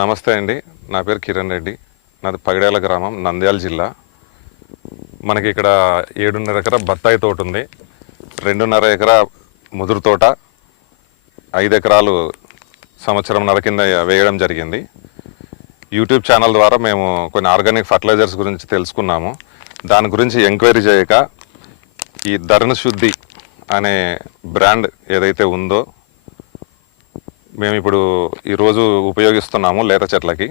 నమస్తే అండి, నా పేరు కిరణ్ రెడ్డి. నాది పగడేల గ్రామం, నంద్యాల జిల్లా. మనకి ఇక్కడ 7.5 ఎకరా బత్తాయి తోట ఉంది, 2.5 ఎకరా ముదురు తోట, 5 ఎకరాలు సంవత్సరంన్నర కింద వేయడం జరిగింది. యూట్యూబ్ ఛానల్ ద్వారా మేము కొన్ని ఆర్గానిక్ ఫర్టిలైజర్స్ గురించి తెలుసుకున్నాము. దాని గురించి ఎంక్వైరీ చేయక ఈ ధరణ శుద్ధి అనే బ్రాండ్ ఏదైతే ఉందో మేము ఇప్పుడు ఈరోజు ఉపయోగిస్తున్నాము లేత చెట్లకి.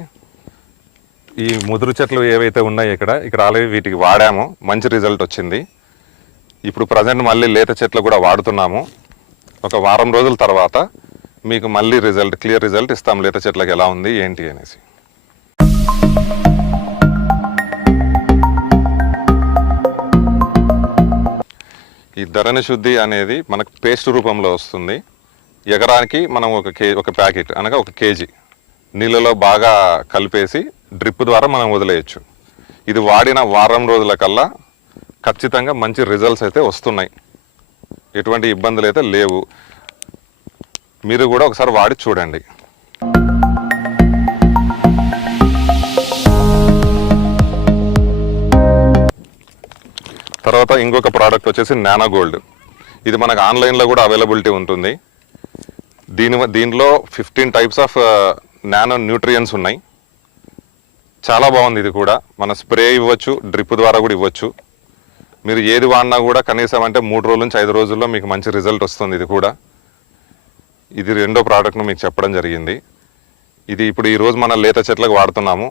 ఈ ముదురు చెట్లు ఏవైతే ఉన్నాయో ఇక్కడ ఆల్రెడీ వీటికి వాడాము, మంచి రిజల్ట్ వచ్చింది. ఇప్పుడు ప్రజెంట్ మళ్ళీ లేత చెట్లు కూడా వాడుతున్నాము. ఒక వారం రోజుల తర్వాత మీకు మళ్ళీ క్లియర్ రిజల్ట్ ఇస్తాం, లేత చెట్లకి ఎలా ఉంది ఏంటి అనేసి. ఈ ధరణి శుద్ధి అనేది మనకు పేస్ట్ రూపంలో వస్తుంది. ఎకరానికి మనం ఒక ప్యాకెట్ అనగా 1 కేజీ నీళ్ళలో బాగా కలిపేసి డ్రిప్ ద్వారా మనం వదిలేయచ్చు. ఇది వాడిన వారం రోజుల కల్లా ఖచ్చితంగా మంచి రిజల్ట్స్ అయితే వస్తున్నాయి, ఎటువంటి ఇబ్బందులు అయితే లేవు. మీరు కూడా ఒకసారి వాడి చూడండి. తర్వాత ఇంకొక ప్రోడక్ట్ వచ్చేసి నానో గోల్డ్. ఇది మనకు ఆన్లైన్లో కూడా అవైలబిలిటీ ఉంటుంది. దీనిలో 15 టైప్స్ ఆఫ్ నానో న్యూట్రియన్స్ ఉన్నాయి. చాలా బాగుంది. ఇది కూడా మన స్ప్రే ఇవ్వచ్చు, డ్రిప్ ద్వారా కూడా ఇవ్వచ్చు. మీరు ఏది వాడినా కూడా కనీసం అంటే 3 రోజుల నుంచి 5 రోజుల్లో మీకు మంచి రిజల్ట్ వస్తుంది. ఇది రెండో ప్రోడక్ట్ను మీకు చెప్పడం జరిగింది. ఇది ఇప్పుడు ఈరోజు మన లేత చెట్లకు వాడుతున్నాము.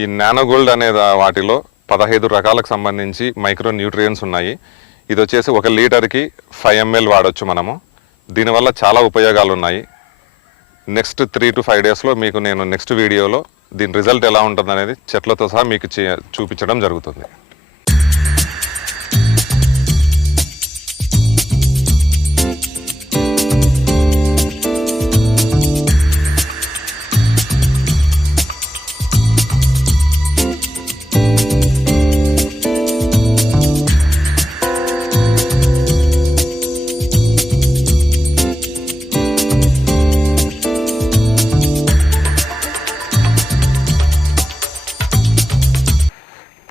ఈ నానో గోల్డ్ అనే వాటిలో 15 రకాలకు సంబంధించి మైక్రో న్యూట్రియన్స్ ఉన్నాయి. ఇది వచ్చేసి 1 లీటర్కి 5 ml వాడచ్చు మనము. దీనివల్ల చాలా ఉపయోగాలు ఉన్నాయి. నెక్స్ట్ 3 to 5 డేస్లో మీకు నేను నెక్స్ట్ వీడియోలో దీని రిజల్ట్ ఎలా ఉంటుంది అనేది చెట్లతో సహా మీకు చూపించడం జరుగుతుంది.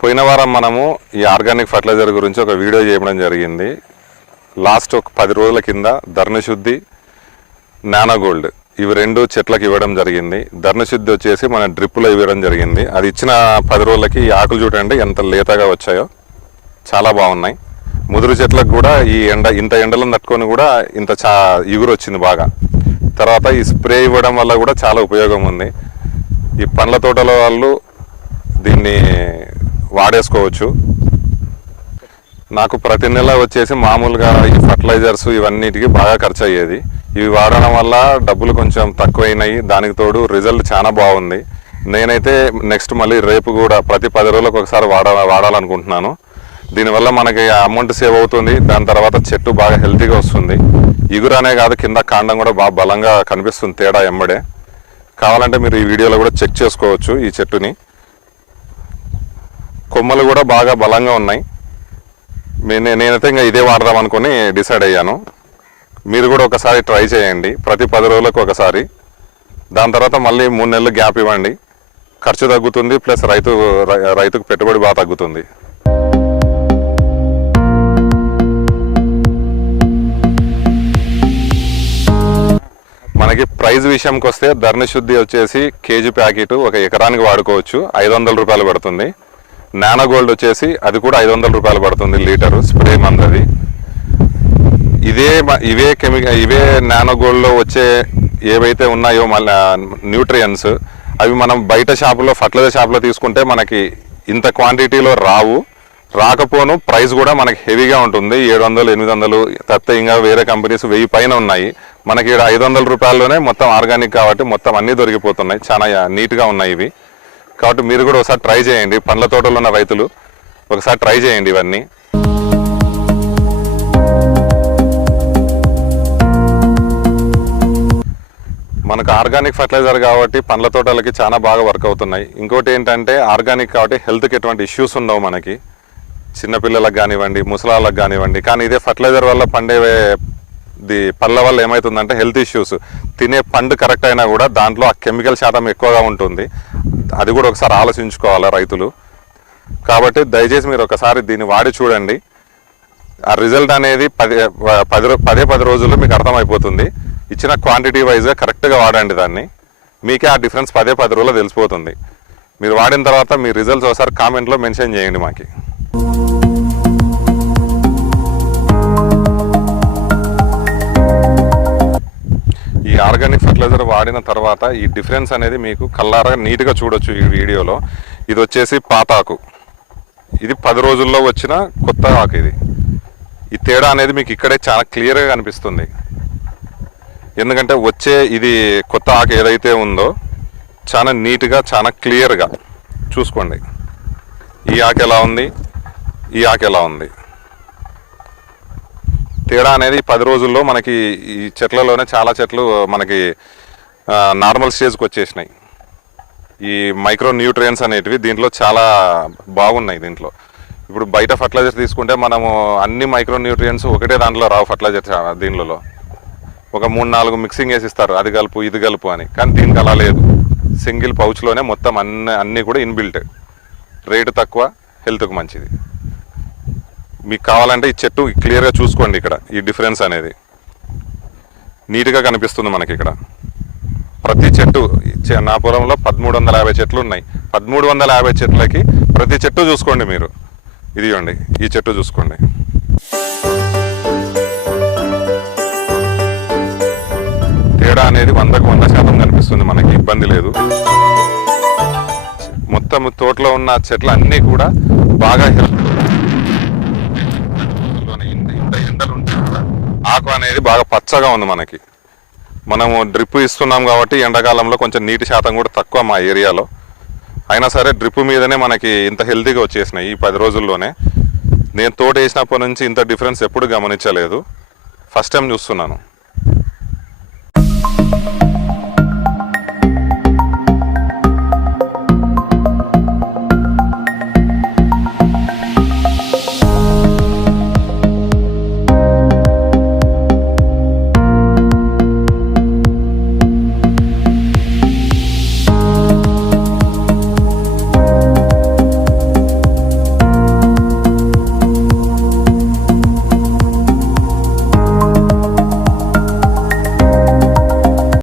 పోయిన వారం మనము ఈ ఆర్గానిక్ ఫర్టిలైజర్ గురించి ఒక వీడియో చేయడం జరిగింది. లాస్ట్ ఒక 10 రోజుల కింద ధరణి శుద్ధి, నానో గోల్డ్ ఇవి 2 చెట్లకు ఇవ్వడం జరిగింది. ధరణి శుద్ధి వచ్చేసి మన డ్రిప్లో ఇవ్వడం జరిగింది. అది ఇచ్చిన 10 రోజులకి ఈ ఆకులు చూడండి ఎంత లేతగా వచ్చాయో, చాలా బాగున్నాయి. ముదురు చెట్లకు కూడా ఈ ఇంత ఎండలను తట్టుకొని కూడా ఇంత ఇగురు వచ్చింది బాగా. తర్వాత ఈ స్ప్రే ఇవ్వడం వల్ల కూడా చాలా ఉపయోగం ఉంది. ఈ పండ్ల తోటల వాళ్ళు దీన్ని వాడేసుకోవచ్చు. నాకు ప్రతి నెల వచ్చేసి మామూలుగా ఈ ఫర్టిలైజర్స్ ఇవన్నిటికి బాగా ఖర్చు అయ్యేది. ఇవి వాడడం వల్ల డబ్బులు కొంచెం తక్కువైనాయి. దానికి తోడు రిజల్ట్ చాలా బాగుంది. నేనైతే నెక్స్ట్ మళ్ళీ రేపు కూడా ప్రతి 10 రోజులకు ఒకసారి వాడాలనుకుంటున్నాను. దీనివల్ల మనకి అమౌంట్ సేవ్ అవుతుంది. దాని తర్వాత చెట్టు బాగా హెల్తీగా వస్తుంది. ఇగురనే కాదు, కింద కాండం కూడా బాగా బలంగా కనిపిస్తుంది తేడా ఎమ్మడే. కావాలంటే మీరు ఈ వీడియోలో కూడా చెక్ చేసుకోవచ్చు. ఈ చెట్టుని కొమ్మలు కూడా బాగా బలంగా ఉన్నాయి. నేనైతే ఇంకా ఇదే వాడదాం అనుకుని డిసైడ్ అయ్యాను. మీరు కూడా ఒకసారి ట్రై చేయండి, ప్రతి 10 రోజులకు ఒకసారి. దాని తర్వాత మళ్ళీ 3 నెలలు గ్యాప్ ఇవ్వండి. ఖర్చు తగ్గుతుంది, ప్లస్ రైతుకు పెట్టుబడి బాగా తగ్గుతుంది. మనకి ప్రైస్ విషయంకి వస్తే ధరణి శుద్ధి వచ్చేసి కేజీ ప్యాకెట్ 1 ఎకరానికి వాడుకోవచ్చు, 500 రూపాయలు పడుతుంది. నానో గోల్డ్ వచ్చేసి అది కూడా 500 రూపాయలు పడుతుంది లీటరు, స్ప్రే మందది. ఇవే నానో గోల్డ్లో వచ్చే ఏవైతే ఉన్నాయో మళ్ళీ న్యూట్రియన్స్ అవి మనం బయట షాపులో ఫర్టిలైజర్ షాపులో తీసుకుంటే మనకి ఇంత క్వాంటిటీలో రావు. రాకపోను ప్రైస్ కూడా మనకి హెవీగా ఉంటుంది. 700, 800 తప్ప ఇంకా వేరే కంపెనీస్ 1000 పైన ఉన్నాయి. మనకి ఇక్కడ 500 రూపాయల్లోనే మొత్తం ఆర్గానిక్ కాబట్టి మొత్తం అన్నీ దొరికిపోతున్నాయి. చాలా నీట్గా ఉన్నాయి ఇవి. కాబట్టి మీరు కూడా ఒకసారి ట్రై చేయండి. పండ్ల తోటలో ఉన్న రైతులు ఒకసారి ట్రై చేయండి ఇవన్నీ. మనకు ఆర్గానిక్ ఫర్టిలైజర్ కాబట్టి పండ్ల తోటలకి చాలా బాగా వర్క్ అవుతున్నాయి. ఇంకోటి ఏంటంటే ఆర్గానిక్ కాబట్టి హెల్త్కి ఎటువంటి ఇష్యూస్ ఉండవు మనకి. చిన్నపిల్లలకు కానివ్వండి, ముసలాళ్ళకి కానివ్వండి. కానీ ఇదే ఫర్టిలైజర్ వల్ల పండే పళ్ళ వల్ల ఏమవుతుందంటే హెల్త్ ఇష్యూస్. తినే పండు కరెక్ట్ అయినా కూడా దాంట్లో ఆ కెమికల్ శాతం ఎక్కువగా ఉంటుంది. అది కూడా ఒకసారి ఆలోచించుకోవాలి రైతులు. కాబట్టి దయచేసి మీరు ఒకసారి దీన్ని వాడి చూడండి. ఆ రిజల్ట్ అనేది 10 రోజుల్లో మీకు అర్థమైపోతుంది. ఇచ్చిన క్వాంటిటీ వైజ్గా కరెక్ట్గా వాడండి దాన్ని. మీకే ఆ డిఫరెన్స్ 10 రోజుల్లో తెలిసిపోతుంది. మీరు వాడిన తర్వాత మీ రిజల్ట్స్ ఒకసారి కామెంట్లో మెన్షన్ చేయండి మాకి. ఈ ఆర్గానిక్ ఫర్టిలైజర్ వాడిన తర్వాత ఈ డిఫరెన్స్ అనేది మీకు కళ్ళారా నీట్గా చూడొచ్చు ఈ వీడియోలో. ఇది వచ్చేసి పాతాకు, ఇది 10 రోజుల్లో వచ్చిన కొత్త ఆకు. ఈ తేడా అనేది మీకు ఇక్కడే చాలా క్లియర్గా కనిపిస్తుంది. ఎందుకంటే ఇది కొత్త ఆకు ఏదైతే ఉందో చాలా నీట్గా చాలా క్లియర్గా చూసుకోండి. ఈ ఆకు ఎలా ఉంది, ఈ ఆకు ఎలా ఉంది, తేడా అనేది 10 రోజుల్లో మనకి ఈ చెట్లలోనే చాలా చెట్లు మనకి నార్మల్ స్టేజ్కి వచ్చేసినాయి. ఈ మైక్రో న్యూట్రియన్స్ అనేటివి దీంట్లో చాలా బాగున్నాయి. దీంట్లో ఇప్పుడు బయట ఫర్టిలైజర్ తీసుకుంటే మనము అన్ని మైక్రో న్యూట్రియన్స్ ఒకటే దాంట్లో రావు. ఫర్టిలైజర్ దీనిలో ఒక 3-4 మిక్సింగ్ వేసిస్తారు, అది కలుపు ఇది కలుపు అని. కానీ దీనికి అలా లేదు. సింగిల్ పౌచ్లోనే మొత్తం అన్నీ కూడా ఇన్బిల్ట్. రేటు తక్కువ, హెల్త్కు మంచిది. మీకు కావాలంటే ఈ చెట్టు క్లియర్గా చూసుకోండి. ఇక్కడ ఈ డిఫరెన్స్ అనేది నీట్గా కనిపిస్తుంది మనకి. ఇక్కడ ప్రతి చెట్టు నా పొలంలో 1350 చెట్లు ఉన్నాయి. 1350 చెట్లకి ప్రతి చెట్టు చూసుకోండి మీరు. ఇదిగోండి, ఈ చెట్టు చూసుకోండి. తేడా అనేది 100కు 100% కనిపిస్తుంది. మనకి ఇబ్బంది లేదు. మొత్తం తోటలో ఉన్న చెట్లు అన్నీ కూడా బాగా ఎండలు ఉంటాయి కూడా ఆకు అనేది బాగా పచ్చగా ఉంది మనకి. మనము డ్రిప్ ఇస్తున్నాం కాబట్టి ఎండాకాలంలో కొంచెం నీటి శాతం కూడా తక్కువ మా ఏరియాలో. అయినా సరే డ్రిప్ మీదనే మనకి ఇంత హెల్తీగా వచ్చేసినాయి ఈ 10 రోజుల్లోనే. నేను తోట వేసినప్పటి నుంచి ఇంత డిఫరెన్స్ ఎప్పుడు గమనించలేదు. ఫస్ట్ టైం చూస్తున్నాను.